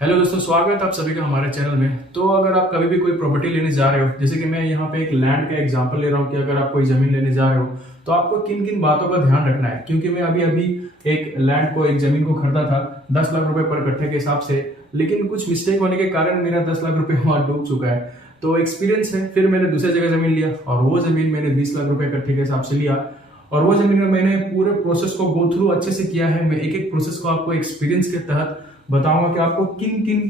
Hello दोस्तों, स्वागत है आप सभी का हमारे चैनल में। तो अगर आप कभी भी कोई प्रॉपर्टी लेने जा रहे हो, जैसे कि मैं यहाँ पे एक लैंड का एग्जांपल ले रहा हूँ कि अगर आप कोई जमीन लेने जा रहे हो तो आपको किन किन बातों का ध्यान रखना है। क्योंकि मैं अभी अभी एक जमीन को खरीदा था 10 लाख रुपए पर कट्ठे के हिसाब से, लेकिन कुछ मिस्टेक होने के कारण मेरा 10 लाख रुपए वहां डूब चुका है। तो एक्सपीरियंस है। फिर मैंने दूसरी जगह जमीन लिया और वो जमीन मैंने 20 लाख रुपए कट्ठे के हिसाब से लिया और वो जमीन में मैंने पूरे प्रोसेस को गो थ्रू अच्छे से किया है। मैं एक एक प्रोसेस को आपको एक्सपीरियंस के तहत बताऊंगा कि आपको किन किन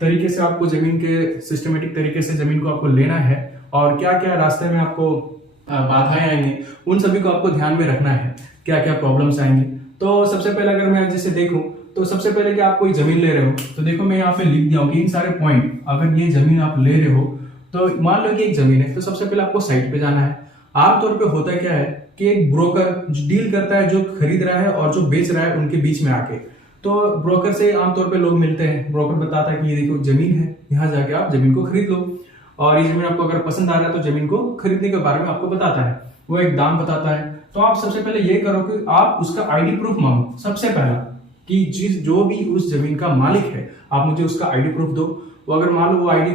तरीके से आपको जमीन के सिस्टमेटिक तरीके से जमीन को आपको लेना है और क्या क्या रास्ते में आपको बाधाएं आएंगी, उन सभी को आपको ध्यान में रखना है, क्या क्या प्रॉब्लम्स आएंगी। तो सबसे पहले अगर मैं जैसे देखूं तो सबसे पहले कि आप कोई जमीन ले रहे हो तो देखो मैं यहाँ पे लिख दिया हूँ कि इन सारे पॉइंट, अगर ये जमीन आप ले रहे हो तो मान लो कि एक जमीन है तो सबसे पहले आपको साइट पे जाना है। आमतौर पे होता क्या है कि एक ब्रोकर जो डील करता है, जो खरीद रहा है और जो बेच रहा है उनके बीच में आके, तो ब्रोकर से आमतौर पे लोग मिलते हैं। ब्रोकर बताता है कि ये देखो जमीन है, यहाँ जाके आप जमीन को खरीद लो और ये जमीन आपको अगर पसंद आ रहा है तो जमीन को खरीदने के बारे में आपको बताता है, वो एक दाम बताता है। तो आप सबसे पहले ये करो कि आप उसका आईडी प्रूफ मांगो सबसे पहला, कि जो भी उस जमीन का मालिक है आप मुझे उसका आईडी प्रूफ दो। वो अगर मान लो वो आईडी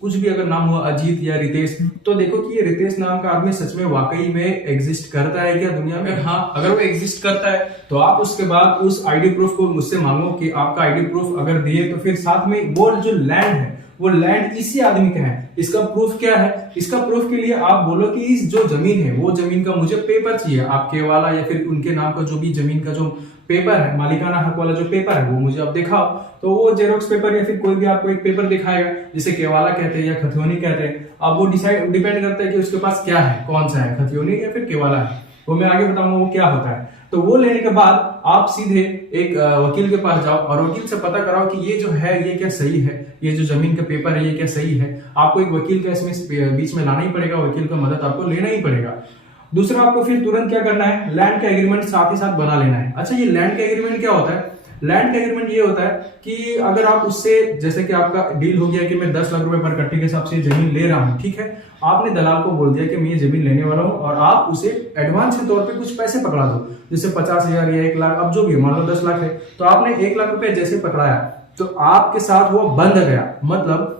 कुछ भी अगर नाम हुआ अजीत या रितेश, तो देखो कि ये रितेश नाम का आदमी सच में वाकई में एग्जिस्ट करता है क्या दुनिया में। हाँ, अगर वो एग्जिस्ट करता है तो आप उसके बाद उस आईडी प्रूफ को मुझसे मांगो कि आपका आईडी प्रूफ अगर दिए तो फिर साथ में वो जो लैंड है वो लैंड इसी आदमी का है, इसका प्रूफ क्या है। इसका प्रूफ के लिए आप बोलो कि इस जो जमीन है वो जमीन का मुझे पेपर चाहिए, आपके वाला या फिर उनके नाम का जो भी जमीन का जो पेपर है, मालिकाना हक वाला जो पेपर है वो मुझे आप दिखाओ। तो वो जेरोक्स पेपर या फिर कोई भी आपको एक पेपर दिखाएगा, जिसे केवाला कहते हैं या खतियोनी कहते हैं। अब वो डिपेंड करता है कि उसके पास क्या है, कौन सा है, खतियोनी या फिर केवाला है। वो मैं आगे बताऊंगा वो क्या होता है। तो वो लेने के बाद आप सीधे एक वकील के पास जाओ और वकील से पता कराओ कि ये जो है ये क्या सही है, ये जो जमीन का पेपर है ये क्या सही है। आपको एक वकील का इसमें बीच में लाना ही पड़ेगा, वकील का मदद आपको लेना ही पड़ेगा। दूसरा, आपको फिर तुरंत क्या करना है, लैंड का एग्रीमेंट साथ ही साथ बना लेना है। अच्छा, ये लैंड का एग्रीमेंट क्या होता है? लैंड का एग्रीमेंट ये होता है कि अगर आप उससे, जैसे कि आपका डील हो गया कि मैं 10 लाख रुपए पर कट्टे के हिसाब से जमीन ले रहा हूं, ठीक है। आपने दलाल को बोल दिया कि मैं ये जमीन लेने वाला हूं और आप उसे एडवांस के तौर पे कुछ पैसे पकड़ा दो, जैसे 50,000 या 1 लाख, अब जो भी मान लो 10 लाख है तो आपने 1 लाख रुपए जैसे पकड़ाया तो आपके साथ वो बंध गया। मतलब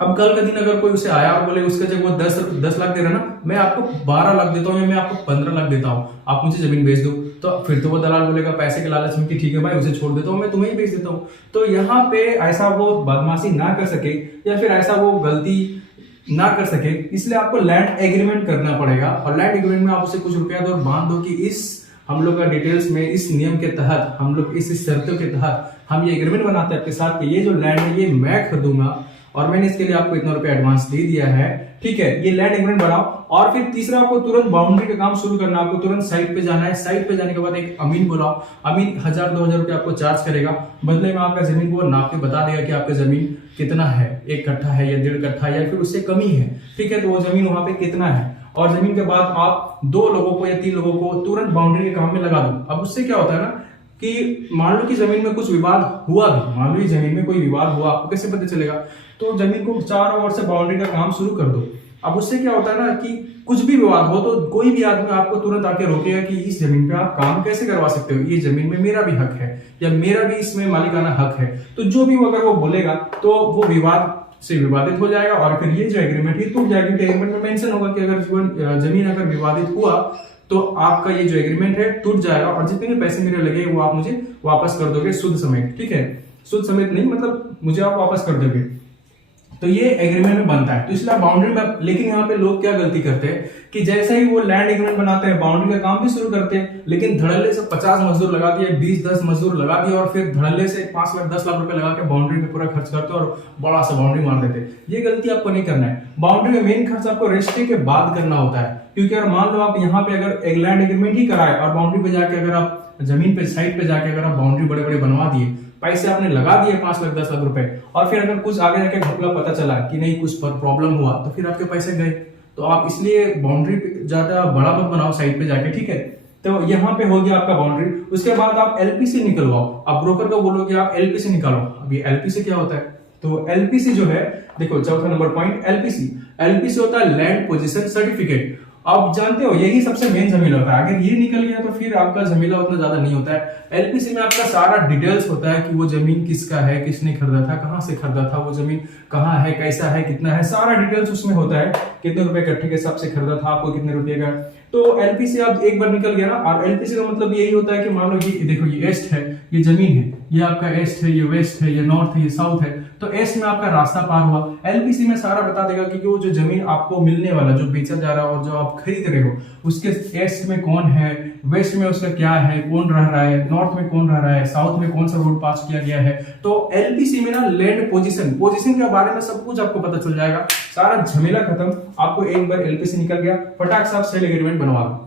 अब कल का दिन अगर कोई उसे आया और बोले उसका जब वो 10 लाख दे रहा ना, मैं आपको 12 लाख देता हूँ या मैं आपको 15 लाख देता हूँ, आप मुझे जमीन बेच दो, तो फिर तो वो दलाल बोलेगा पैसे के लालच में कि ठीक है भाई उसे छोड़ देता हूँ, मैं तुम्हें ही बेच देता हूँ। तो यहाँ पे ऐसा वो बदमाशी ना कर सके या फिर ऐसा वो गलती ना कर सके, इसलिए आपको लैंड एग्रीमेंट करना पड़ेगा। और लैंड एग्रीमेंट में आप उसे कुछ रुपया दो और बांध दो कि इस हम लोग का डिटेल्स में इस नियम के तहत, हम लोग इस शर्तों के तहत हम ये एग्रीमेंट बनाते हैं आपके साथ कि ये जो लैंड है ये मैं खरीदूंगा और मैंने इसके लिए आपको इतना रुपया एडवांस दे दिया है, ठीक है। ये लैंड एग्रीमेंट बनाओ। और फिर तीसरा, आपको तुरंत बाउंड्री का काम शुरू करना, आपको तुरंत साइट पे जाना है। साइट पे जाने के बाद एक अमीन बुलाओ, अमीन 1000-2000 रुपया आपको चार्ज करेगा, बदले में आपका जमीन को नाप के बता देगा कि आपका जमीन कितना है, 1 कट्ठा है या 1.5 कट्ठा या फिर उससे कमी है, ठीक है। तो वो जमीन वहां पे कितना है, और जमीन के बाद आप 2 लोगों को या 3 लोगों को तुरंत बाउंड्री के काम में लगा दो। अब उससे क्या होता है ना कि मान लो कि जमीन में कुछ विवाद हुआ भी, मान लो जमीन में कोई विवाद हुआ, आपको कैसे पता चलेगा? तो जमीन को चारों ओर से बाउंड्री का काम शुरू कर दो। अब उससे क्या होता है ना कि कुछ भी विवाद हो तो कोई भी आदमी आपको तुरंत आके रोकेगा कि इस जमीन पे आप काम कैसे करवा सकते हो, ये जमीन में मेरा भी हक है या मेरा भी इसमें मालिकाना हक है। तो जो भी अगर वो बोलेगा तो वो विवाद से विवादित हो जाएगा और फिर ये जो एग्रीमेंट है टूट जाएगी। एग्रीमेंट में मेंशन होगा कि अगर जमीन अगर विवादित हुआ तो आपका ये जो एग्रीमेंट है टूट जाएगा और जितने भी पैसे मेरे लगे वो आप मुझे वापस कर दोगे शुद्ध समेत, ठीक है। शुद्ध समेत नहीं, मतलब मुझे आप वापस कर दोगे। तो ये एग्रीमेंट में बनता है। तो इसलिए बाउंड्री में, लेकिन यहाँ पे लोग क्या गलती करते हैं कि जैसे ही वो लैंड एग्रीमेंट बनाते हैं बाउंड्री का काम भी शुरू करते हैं, लेकिन धड़ल्ले से 50 मजदूर लगा दिए, 20-10 मजदूर लगा दिए और फिर धड़ल्ले से 5 लाख 10 लाख रुपए लगा के बाउंड्री में पूरा खर्च करते और बड़ा सा बाउंड्री मार देते। ये गलती आपको नहीं करना है। बाउंड्री में मेन खर्च आपको रजिस्ट्री के बाद करना होता है, क्योंकि अगर मान लो आप यहाँ पे अगर एक लैंड एग्रीमेंट ही कराए और बाउंड्री पे जाके अगर आप जमीन पे साइड पे जाके अगर आप बाउंड्री बड़े बड़े बनवा दिए, पैसे आपने लगा दिए 5 लाख 10 लाख रुपए, और फिर अगर कुछ आगे जाके घपला पता चला कि नहीं कुछ पर प्रॉब्लम हुआ तो फिर आपके पैसे गए। तो आप इसलिए बाउंड्री ज्यादा बड़ा मत बनाओ साइड पे जाके, ठीक है। तो यहाँ पे हो गया आपका बाउंड्री। उसके बाद आप एलपीसी निकलवाओ। अब ब्रोकर को बोलो कि आप एलपीसी निकालो। अब ये एलपीसी क्या होता है? तो एलपीसी जो है, देखो चौथा नंबर पॉइंट, एलपीसी होता है लैंड पोजीशन सर्टिफिकेट। आप जानते हो यही सबसे मेन झमेला होता है। अगर ये निकल गया तो फिर आपका झमेला उतना ज्यादा नहीं होता है। एलपीसी में आपका सारा डिटेल्स होता है कि वो जमीन किसका है, किसने खरीदा था, कहाँ से खरीदा था, वो जमीन कहाँ है, कैसा है, कितना है, सारा डिटेल्स उसमें होता है। कितने रुपए कट्ठे के हिसाब से खरीदा था, आपको कितने रुपए का। तो एलपीसी आप एक बार निकल गया ना, और एलपीसी का मतलब यही होता है कि मान लो ये देखो, ये ईस्ट है, ये जमीन है, ये आपका ईस्ट है, ये वेस्ट है, ये नॉर्थ है, ये साउथ है। तो ईस्ट में आपका रास्ता पार हुआ। एलपीसी में सारा बता देगा कि वो जो जमीन आपको मिलने वाला, जो बेचा जा रहा है और जो आप खरीद रहे हो, उसके ईस्ट में कौन है, वेस्ट में उसका क्या है, कौन रह रहा है, नॉर्थ में कौन रह रहा है, साउथ में कौन सा रोड पास किया गया है। तो एलपीसी में ना लैंड पोजीशन के बारे में सब कुछ आपको पता चल जाएगा। सारा झमेला खत्म। आपको एक बार एलपीसी निकल गया, फटाक से आप सेल एग्रीमेंट बनवा लो।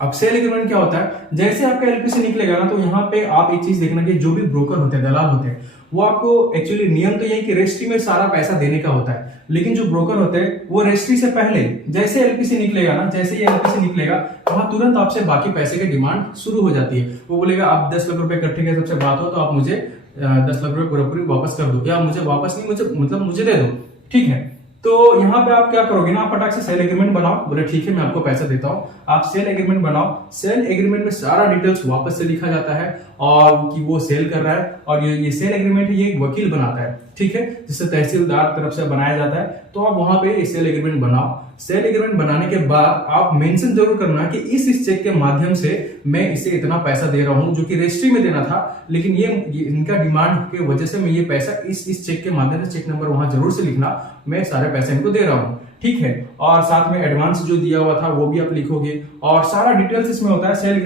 अब सेल एग्रीमेंट क्या होता है, जैसे आपका एलपीसी निकलेगा ना, तो यहाँ पे आप एक चीज देखना कि जो भी ब्रोकर होते हैं, दलाल होते हैं, वो आपको एक्चुअली नियम तो यही कि रजिस्ट्री में सारा पैसा देने का होता है, लेकिन जो ब्रोकर होते हैं वो रजिस्ट्री से पहले जैसे एलपीसी निकलेगा ना, जैसे ये एलपीसी निकलेगा, वहां तुरंत आपसे बाकी पैसे की डिमांड शुरू हो जाती है। वो बोलेगा आप 10 लाख रुपए इकट्ठे के सबसे बात हो तो आप मुझे 10 लाख रुपए पूरी वापस कर दो, या मुझे वापस नहीं, मुझे मतलब मुझे दे दो, ठीक है। तो यहाँ पे आप क्या करोगे ना, आप फटाक से सेल एग्रीमेंट बनाओ। बोले ठीक है मैं आपको पैसा देता हूँ, आप सेल एग्रीमेंट बनाओ। सेल एग्रीमेंट में सारा डिटेल्स वापस से लिखा जाता है और कि वो सेल कर रहा है, और ये सेल एग्रीमेंट ये एक वकील बनाता है, ठीक है, जिससे तहसीलदार तरफ से बनाया जाता है। तो आप वहां पे सेल एग्रीमेंट बनाओ। सेल एग्रीमेंट बनाने के बाद आप मेंशन जरूर करना कि इस चेक के माध्यम से मैं इसे इतना पैसा दे रहा हूं, जो कि रजिस्ट्री में देना था, लेकिन ये इनका डिमांड की वजह से मैं ये पैसा इस चेक के माध्यम से, चेक नंबर वहां जरूर से लिखना, मैं सारे पैसे इनको दे रहा हूं, ठीक है। और साथ में एडवांस जो दिया हुआ था वो भी आप लिखोगे, और सारा डिटेल्स इसमें होता है। सेल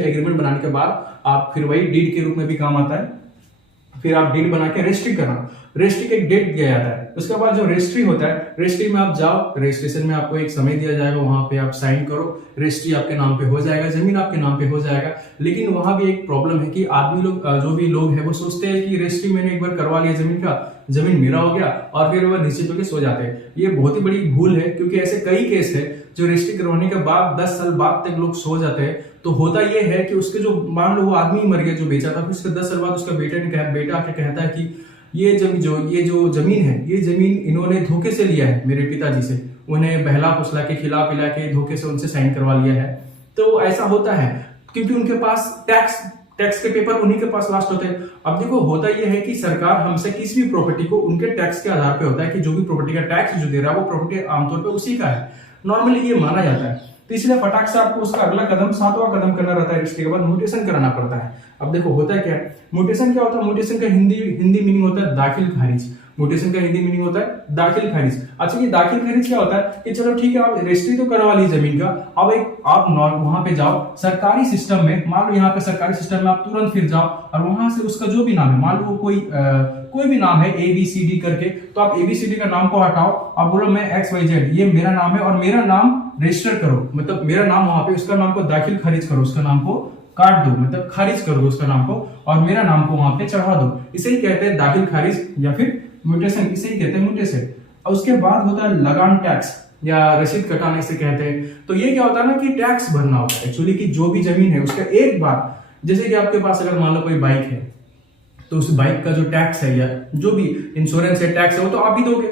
एग्रीमेंट बनाने के बाद आप फिर वही डीड के रूप में भी काम आता है। फिर आप डीड बना के रजिस्ट्री करना, रजिस्ट्री का एक डेट दिया जाता है। उसके बाद जो रजिस्ट्री होता है, रजिस्ट्री में आप जाओ, रजिस्ट्रेशन में आपको एक समय दिया जाएगा, वहां पे आप साइन करो, रजिस्ट्री आपके नाम पे हो जाएगा, जमीन आपके नाम पे हो जाएगा। लेकिन वहां भी एक प्रॉब्लम है कि आदमी लोग, जो भी लोग हैं, वो सोचते हैं कि रजिस्ट्री मैंने एक बार करवा लिया जमीन का, जमीन मेरा हो गया, और फिर वो निश्चित होकर सो जाते हैं। ये बहुत ही बड़ी भूल है, क्योंकि ऐसे कई केस है जो रजिस्ट्री करवाने के बाद 10 साल बाद तक लोग सो जाते हैं। तो होता यह है कि उसके जो, मान लो वो आदमी मर गया जो बेचा था, फिर उसके 10 साल बाद उसका बेटा आके कहता है कि ये जो जमीन है, ये जमीन इन्होंने धोखे से लिया है मेरे पिताजी से, उन्हें बहला फुसला के, खिला पिला के, धोखे से उनसे साइन करवा लिया है। तो ऐसा होता है क्योंकि उनके पास टैक्स के पेपर उन्हीं के पास लास्ट होते हैं। अब देखो होता यह है कि सरकार हमसे किसी भी प्रॉपर्टी को उनके टैक्स के आधार पे होता है कि जो भी प्रॉपर्टी का टैक्स जो दे रहा है वो प्रॉपर्टी आमतौर पे उसी का है, नॉर्मली ये माना जाता है। तो इसलिए फटाक से आपको उसका अगला कदम, 7वां कदम करना रहता है। रजिस्ट्री के बाद म्यूटेशन कराना पड़ता है। अब देखो होता है क्या है, म्यूटेशन क्या होता है, म्यूटेशन का हिंदी मीनिंग होता है दाखिल खारिज। म्यूटेशन का हिंदी मीनिंग होता है दाखिल खारिज। अच्छा, ये दाखिल खारिज क्या होता है कि चलो ठीक है, आप रजिस्ट्री तो करवा ली जमीन का, अब आप वहां पे जाओ सरकारी सिस्टम में, मान लो यहाँ पे सरकारी सिस्टम में आप तुरंत फिर जाओ, और वहां से उसका जो भी नाम है, मान लो कोई भी नाम है ABCD करके, तो आप ABCD का नाम को हटाओ, आप बोलो मैं XYZ, ये मेरा नाम है और मेरा नाम रजिस्टर करो, मतलब मेरा नाम वहां पे, उसका नाम को दाखिल खारिज करो, उसका नाम को काट दो, मतलब खारिज कर दो उसका नाम को, और मेरा नाम को वहां पे चढ़ा दो। इसे ही कहते हैं दाखिल खारिज या फिर म्यूटेशन, इसे ही कहते हैं म्यूटेशन। और उसके बाद होता है लगान टैक्स या रसीद कटाना इसे कहते हैं। तो ये क्या होता है ना कि टैक्स भरना होता है एक्चुअली, कि जो भी जमीन है उसका एक बार, जैसे कि आपके पास अगर मान लो कोई बाइक है, तो उस बाइक का जो टैक्स है या जो भी इंश्योरेंस है, टैक्स है, वो तो आप ही दोगे।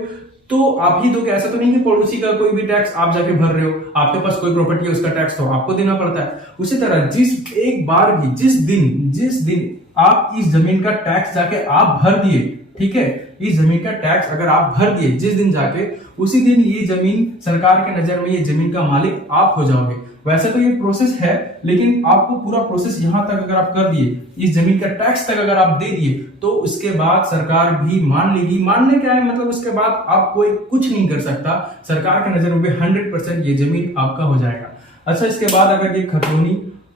तो आप ही दोगे, ऐसा तो नहीं कि पड़ोसी का कोई भी टैक्स आप जाके भर रहे हो, आपके पास कोई प्रॉपर्टी है उसका टैक्स तो आपको देना पड़ता है। उसी तरह जिस दिन आप इस जमीन का टैक्स जाके आप भर दिए, ठीक है, इस जमीन का टैक्स अगर आप भर दिए जिस दिन जाके, उसी दिन ये जमीन सरकार के नजर में, ये जमीन का मालिक आप हो जाओगे। वैसे तो ये प्रोसेस है, लेकिन आपको पूरा प्रोसेस यहां तक अगर आप कर दिए, इस जमीन का टैक्स तक अगर आप दे दिए, तो उसके बाद सरकार भी मान लेगी। मानने क्या है मतलब, उसके बाद आप कोई कुछ नहीं कर सकता, सरकार के नजर में 100% ये जमीन आपका हो जाएगा। अच्छा, इसके बाद अगर ये खतौनी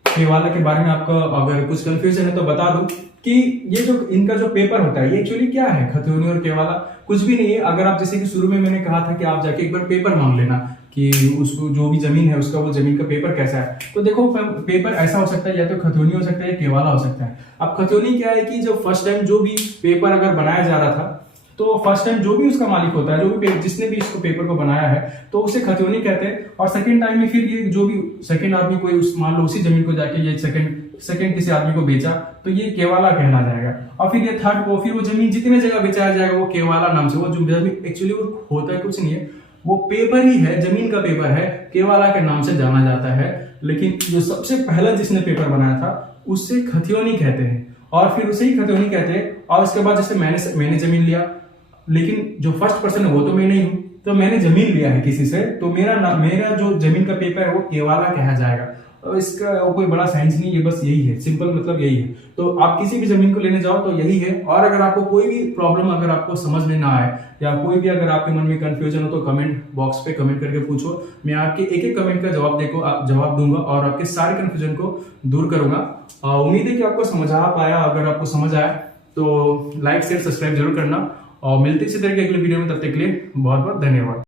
केवाला के बारे में आपका अगर कुछ कंफ्यूजन है तो बता दूं कि ये जो इनका जो पेपर होता है, ये एक्चुअली क्या है, खतौनी और केवाला कुछ भी नहीं है। अगर आप, जैसे कि शुरू में मैंने कहा था कि आप जाके एक बार पेपर मांग लेना कि उसको जो भी जमीन है उसका, वो जमीन का पेपर कैसा है। तो देखो पेपर ऐसा हो सकता है, या तो खतौनी हो सकता है या केवाला हो सकता है। अब खतौनी क्या है कि जो फर्स्ट टाइम जो भी पेपर अगर बनाया जा रहा था, तो फर्स्ट टाइम जो भी उसका मालिक होता है, जो भी जिसने भी इसको पेपर को बनाया है, तो उसे खतौनी कहते हैं। और सेकंड टाइम में फिर ये जो भी सेकंड आदमी कोई मान लो उसी जमीन को जाके ये सेकंड किसी आदमी को बेचा, तो ये केवाला कहला जाएगा। और फिर ये थर्ड को, फिर वो जमीन जितने जगह बेचाया जाएगा वो केवाला नाम से, वो जो जमीन एक्चुअली वो होता है कुछ नहीं है, वो पेपर ही है, जमीन का पेपर है, केवाला के नाम से जाना जाता है। लेकिन जो सबसे पहला जिसने पेपर बनाया था उससे खतियोनी कहते हैं, और फिर उसे ही खतियोनी कहते हैं। और उसके बाद जैसे मैंने जमीन लिया, लेकिन जो फर्स्ट पर्सन है वो तो मैं नहीं हूं, तो मैंने जमीन लिया है किसी से, तो मेरा जो जमीन का पेपर है वो केवाला कहा जाएगा। और इसका कोई बड़ा साइंस नहीं है, बस यही है, सिंपल मतलब यही है। तो आप किसी भी जमीन को लेने जाओ तो यही है। और अगर आपको कोई भी प्रॉब्लम अगर आपको समझ में ना आए, या कोई भी अगर आपके मन में कंफ्यूजन हो, तो कमेंट बॉक्स पे कमेंट करके पूछो। मैं आपके एक एक कमेंट का जवाब दूंगा और आपके सारे कंफ्यूजन को दूर करूंगा। उम्मीद है कि आपको समझ आ पाया। अगर आपको समझ आया तो लाइक शेयर सब्सक्राइब जरूर करना, और मिलते इसी तरह के अगले वीडियो में। तब तक के लिए बहुत बहुत धन्यवाद।